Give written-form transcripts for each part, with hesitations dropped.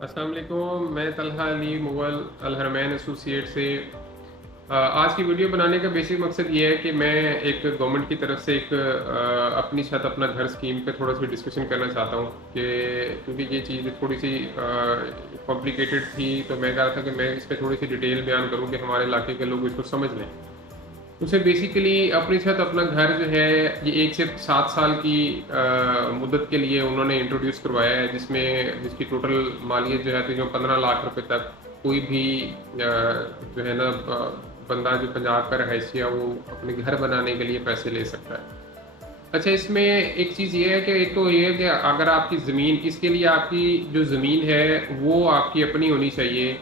अस्सलाम वालेकुम। मैं तलहा अली मुगल अल हरमैन एसोसिएट से आज की वीडियो बनाने का बेसिक मकसद ये है कि मैं एक गवर्नमेंट की तरफ से एक अपनी छत अपना घर स्कीम पे थोड़ा सा डिस्कशन करना चाहता हूँ कि क्योंकि ये चीज़ थोड़ी सी कॉम्प्लिकेटेड थी, तो मैं कह रहा था कि मैं इस पर थोड़ी सी डिटेल बयान करूँ कि हमारे इलाके के लोग इसको समझ लें। उसे बेसिकली अपनी छत अपना घर जो है ये 1 से 7 साल की मुद्दत के लिए उन्होंने इंट्रोड्यूस करवाया है, जिसकी टोटल मालियत जो है तकरीबन 15 लाख रुपए तक कोई भी जो है ना बंदा जो पंजाब का रहायशी है वो अपने घर बनाने के लिए पैसे ले सकता है। अच्छा, इसमें एक चीज़ ये है कि एक तो ये है कि अगर आपकी ज़मीन, इसके लिए आपकी जो ज़मीन है वो आपकी अपनी होनी चाहिए।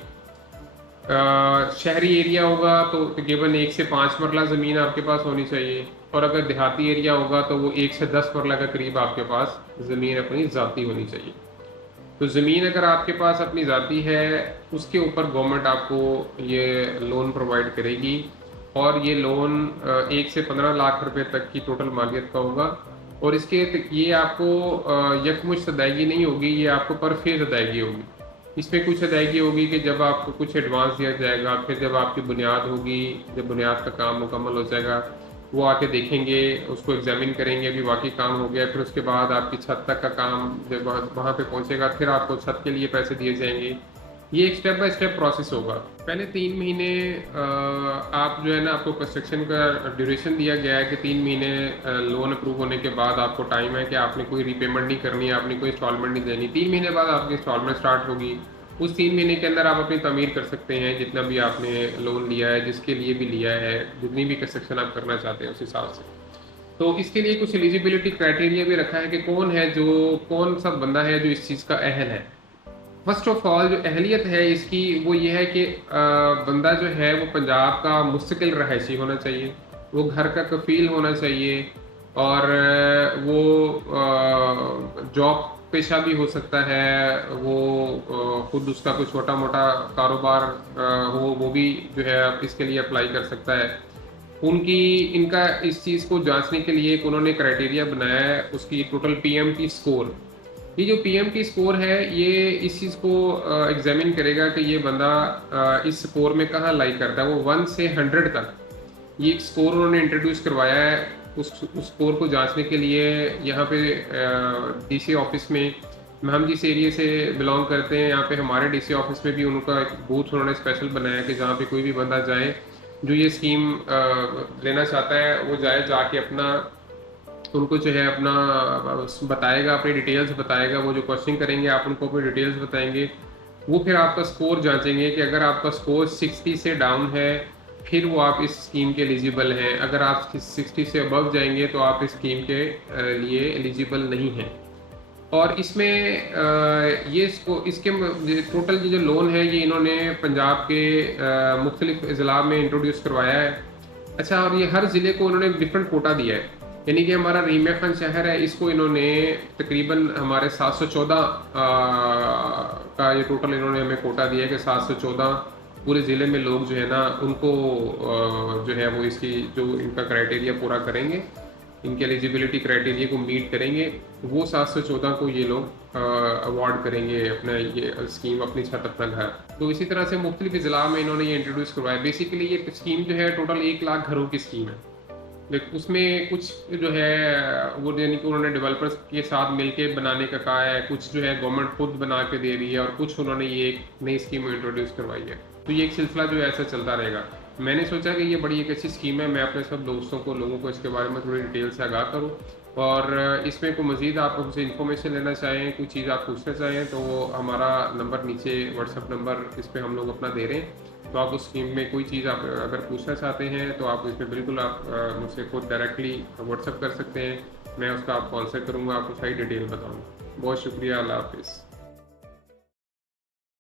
शहरी एरिया होगा तो तकरीबन 1 से 5 मरला ज़मीन आपके पास होनी चाहिए, और अगर देहाती एरिया होगा तो वो 1 से 10 मरला के करीब आपके पास ज़मीन अपनी ज़ाती होनी चाहिए। तो ज़मीन अगर आपके पास अपनी ज़ाती है, उसके ऊपर गवर्नमेंट आपको ये लोन प्रोवाइड करेगी, और ये लोन 1 से 15 लाख रुपए तक की टोटल मालियत का होगा। और ये आपको यकमुश्त अदायगी नहीं होगी, ये आपको पर फेज़ अदायगी होगी। इसमें कुछ अदायगी होगी कि जब आपको कुछ एडवांस दिया जाएगा, फिर जब आपकी बुनियाद होगी, जब बुनियाद का काम मुकम्मल हो जाएगा, वो आके देखेंगे, उसको एग्जामिन करेंगे अभी वाकई काम हो गया, फिर उसके बाद आपकी छत तक का काम जब वहाँ पे पहुँचेगा, फिर आपको छत के लिए पैसे दिए जाएंगे। ये एक स्टेप बाय स्टेप प्रोसेस होगा। पहले 3 महीने आप जो है ना, आपको कंस्ट्रक्शन का ड्यूरेशन दिया गया है कि 3 महीने लोन अप्रूव होने के बाद आपको टाइम है कि आपने कोई रीपेमेंट नहीं करनी है, आपने कोई इंस्टॉलमेंट नहीं देनी। 3 महीने बाद आपकी इंस्टॉलमेंट स्टार्ट होगी। उस 3 महीने के अंदर आप अपनी तमीर कर सकते हैं, जितना भी आपने लोन लिया है, जिसके लिए भी लिया है, जितनी भी कंस्ट्रक्शन आप करना चाहते हैं उस हिसाब से। तो इसके लिए कुछ एलिजिबिलिटी क्राइटेरिया भी रखा है कि कौन सा बंदा है जो इस चीज़ का अहल है। फर्स्ट ऑफ ऑल जो अहलियत है इसकी वो ये है कि बंदा जो है वो पंजाब का मुस्तकिल रहायशी होना चाहिए, वो घर का कफ़ील होना चाहिए, और वो जॉब पेशा भी हो सकता है, वो खुद उसका कोई छोटा मोटा कारोबार हो, वो भी जो है इसके लिए अप्लाई कर सकता है। इनका इस चीज़ को जांचने के लिए एक उन्होंने क्राइटेरिया बनाया है, उसकी टोटल पीएमटी स्कोर। ये जो पीएमटी स्कोर है ये इस चीज़ को एग्जामिन करेगा कि ये बंदा इस स्कोर में कहाँ लाई करता है। वो 1 से 100 तक ये एक स्कोर उन्होंने इंट्रोड्यूस करवाया है। उस स्कोर को जांचने के लिए यहाँ पे डीसी ऑफिस में, हम जिस एरिया से बिलोंग करते हैं, यहाँ पे हमारे डीसी ऑफिस में भी उनका एक बूथ उन्होंने स्पेशल बनाया कि जहाँ पे कोई भी बंदा जाए जो ये स्कीम लेना चाहता है, वो जाके अपना, उनको जो है अपना बताएगा, अपनी डिटेल्स बताएगा। वो जो क्वेश्चन करेंगे आप उनको अपनी डिटेल्स बताएंगे, वो फिर आपका स्कोर जांचेंगे कि अगर आपका स्कोर 60 से डाउन है फिर वो आप इस स्कीम के एलिजिबल हैं। अगर आप 60 से अबव जाएंगे तो आप इस स्कीम के लिए एलिजिबल नहीं हैं। और इसमें इसके टोटल जो लोन है ये इन्होंने पंजाब के मुख्तलिफ अजला में इंट्रोड्यूस करवाया है। अच्छा, और ये हर ज़िले को उन्होंने डिफरेंट कोटा दिया है। यानी कि हमारा रीमिया खान शहर है, इसको इन्होंने तकरीबन हमारे 714 का ये टोटल इन्होंने हमें कोटा दिया है कि 714 पूरे ज़िले में लोग जो है ना उनको जो है वो इसकी जो इनका क्राइटेरिया पूरा करेंगे, इनके एलिजिबिलिटी क्राइटेरिया को मीट करेंगे, वो 714 को ये लोग अवार्ड करेंगे अपना ये स्कीम अपनी छत अपना घर। तो इसी तरह से मुख्तलिफ ज़िला में इन्होंने ये इंट्रोड्यूस करवाया। बेसिकली ये स्कीम जो है टोटल 1 लाख घरों की स्कीम है, लेकिन उसमें कुछ जो है वो यानी कि उन्होंने डेवलपर्स के साथ मिलके बनाने का कहा है, कुछ जो है गवर्नमेंट खुद बना के दे रही है, और कुछ उन्होंने ये एक नई स्कीम इंट्रोड्यूस करवाई है। तो ये एक सिलसिला जो है ऐसा चलता रहेगा। मैंने सोचा कि ये बड़ी एक अच्छी स्कीम है, मैं अपने सब लोगों को इसके बारे में थोड़ी डिटेल से आगाह करूँ, और इसमें कोई मज़ीद आप हमसे इन्फॉर्मेशन लेना चाहें, कोई चीज़ आप पूछना चाहें, तो हमारा नंबर नीचे व्हाट्सअप नंबर इस पर हम लोग अपना दे रहे हैं। तो आप उस स्कीम में कोई चीज़ आप अगर पूछना चाहते हैं तो आप इसमें बिल्कुल आप मुझसे खुद डायरेक्टली व्हाट्सअप कर सकते हैं। मैं उसका आपको आंसर करूँगा, आपको सारी डिटेल बताऊँगा। बहुत शुक्रिया, अल्लाह हाफ़िज़।